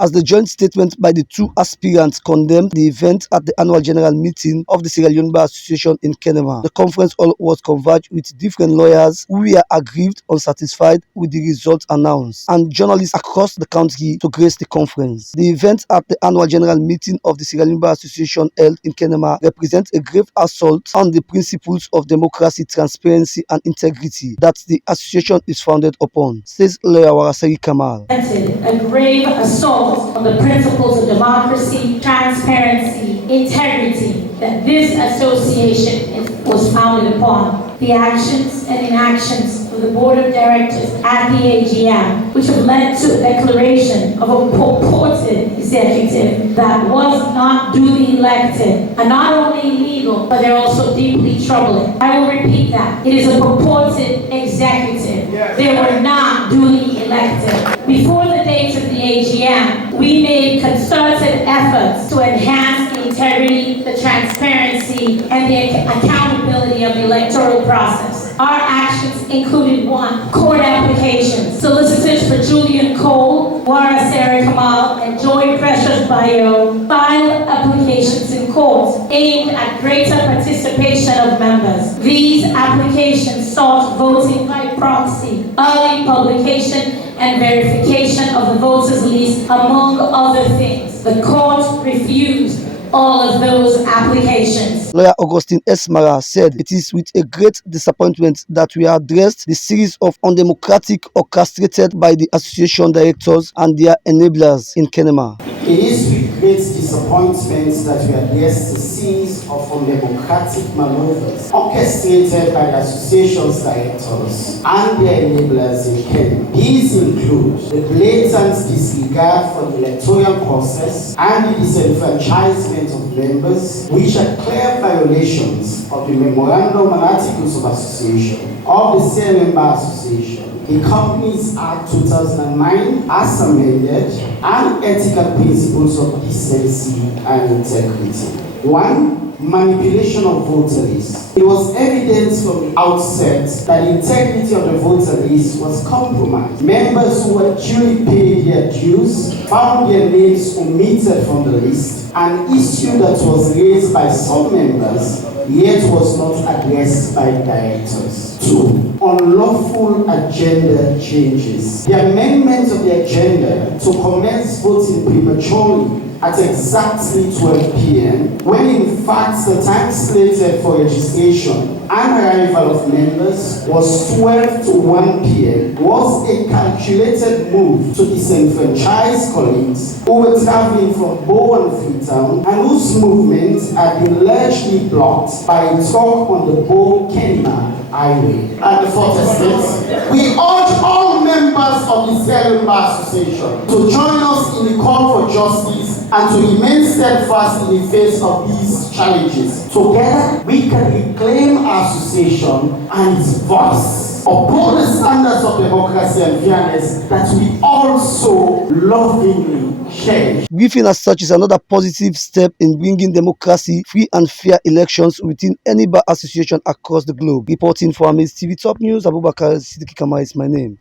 As the joint statement by the two aspirants condemned the event at the annual general meeting of the Sierra Leone Bar Association in Kenema, the conference was converged with different lawyers who were aggrieved, unsatisfied with the results announced, and journalists across the country to grace the conference. The event at the annual general meeting of the Sierra Leone Bar Association held in Kenema represents a grave assault on the principles of democracy, transparency, and integrity that the association is founded upon, says lawyer Warasari Kamal. A grave assault on the principles of democracy, transparency, integrity that this association was founded upon. The actions and inactions of the board of directors at the AGM, which have led to a declaration of a purported executive that was not duly elected, are not only illegal, but they're also deeply troubling. I will repeat that. It is a purported executive. They were not duly elected. Before the date of the AGM, we made concerted efforts to enhance the integrity, the transparency, and the accountability of the electoral process. Our actions included: 1. Court applications. Solicitors for Julian Cole, Warasari Kamal, and Joy Precious Bayo filed applications in court aimed at greater participation of members. These applications sought voting by proxy, early publication, and verification of the voters' list, among other things. The court refused all of those applications. Lawyer Augustine Esmara said it is with a great disappointment that we addressed the series of undemocratic orchestrated by the association directors and their enablers in Kenema. It is with great disappointment that we address the series of undemocratic maneuvers orchestrated by the association's directors and their enablers in Kenya. These include the blatant disregard for the electoral process and the disenfranchisement of members, which are clear violations of the Memorandum and Articles of Association of the Sierra Leone Bar Association, the Companies Act 2009 as amended, and ethical principles of decency and integrity. 1. Manipulation of voter lists. It was evident from the outset that the integrity of the voter list was compromised. Members who had duly paid their dues found their names omitted from the list, an issue that was raised by some members yet was not addressed by directors. 2. Unlawful agenda changes. The amendment of the agenda to commence voting prematurely at exactly 12 p.m. when in fact the time slated for registration and arrival of members was 12 to 1 p.m. was a calculated move to disenfranchise colleagues who were traveling from Bo and Freetown and whose movements had been largely blocked by a truck on the Bo-Kenema highway. At the fourth estate, we urge all members of the Sierra Leone Bar Association to join us in the call for justice and to remain steadfast in the face of these challenges. Together, we can reclaim our association and its voice, uphold the standards of democracy and fairness that we also lovingly cherish. Briefing as such is another positive step in bringing democracy, free and fair elections within any bar association across the globe. Reporting for Amaze TV Top News, Abubakar Siddiqui Kama is my name.